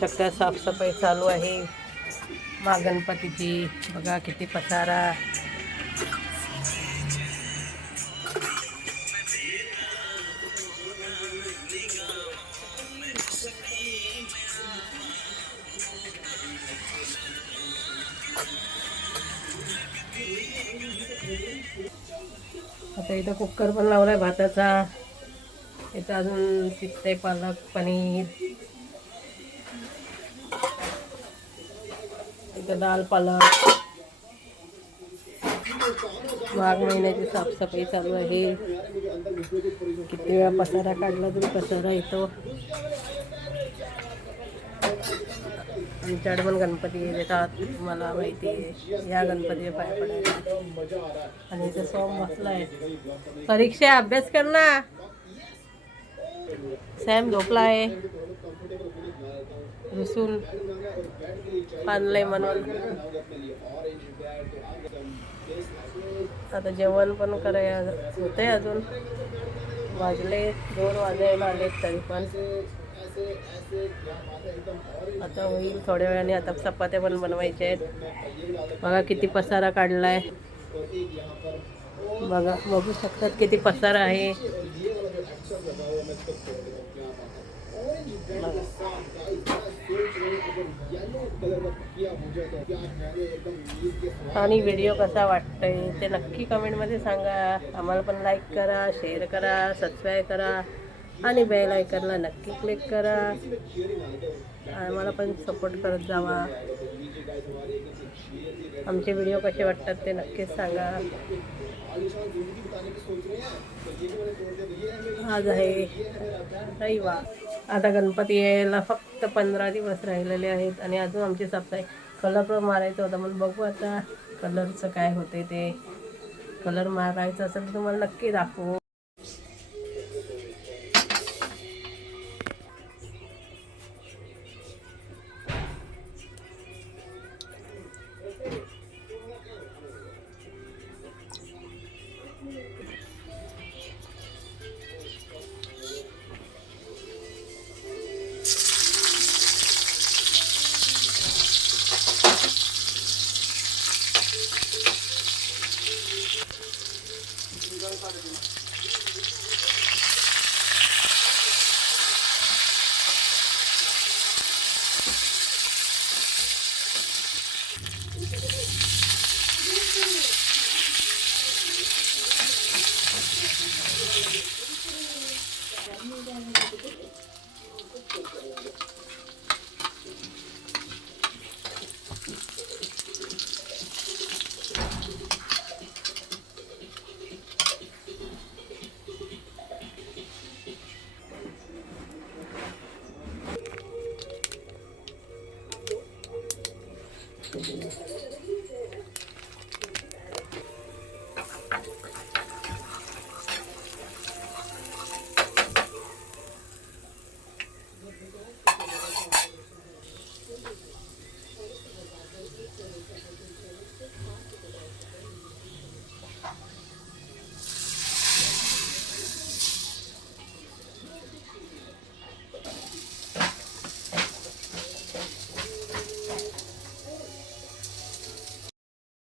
शकता साफसफाई चालू आहे गणपतीची। बघा किती पसारा। आता इथं कुकर पण लावलाय भाताचा। इथं अजून शिजतंय पालक पनीर। इथं दाल पालक। माघ महिन्याची साफसफाई चालू आहे। किती वेळा पसारा काढला तरी पसारा येतो। आमच्याकडे पण गणपती येतात, तुम्हाला माहिती आहे। या गणपतीच्या पाया पडायला। आणि इथं सॉम बसलाय। परीक्षा अभ्यास कर ना। सॅम झोपला आहे रुसून पाणलंय म्हणून। आता जेवण पण करायला होतंय अजून। वाजले 2 वाजायला आलेत तरी पण आता होईल थोड्या वेळाने। आता चपात्या पण बनवायच्या आहेत। बघा किती पसारा काढलाय। बघा बघू शकतात किती पसारा आहे। आणि व्हिडिओ कसा वाटतोय ते नक्की कमेंटमध्ये सांगा। आम्हाला पण लाईक करा, शेअर करा, सबस्क्राईब करा आणि बेल आयकॉनला नक्की क्लिक करा। आम्हाला पण सपोर्ट करत जावा। आमचे व्हिडिओ कसे वाटतात ते नक्कीच सांगा। आज आहे रविवार। आता गणपती यायला फक्त 15 दिवस राहिलेले आहेत आणि अजून आमची साफसफाई। कलर पण मारायचं होतं, मग बघू आता कलरचं काय होते ते। कलर मारायचं असेल तर तुम्हाला नक्की दाखवू।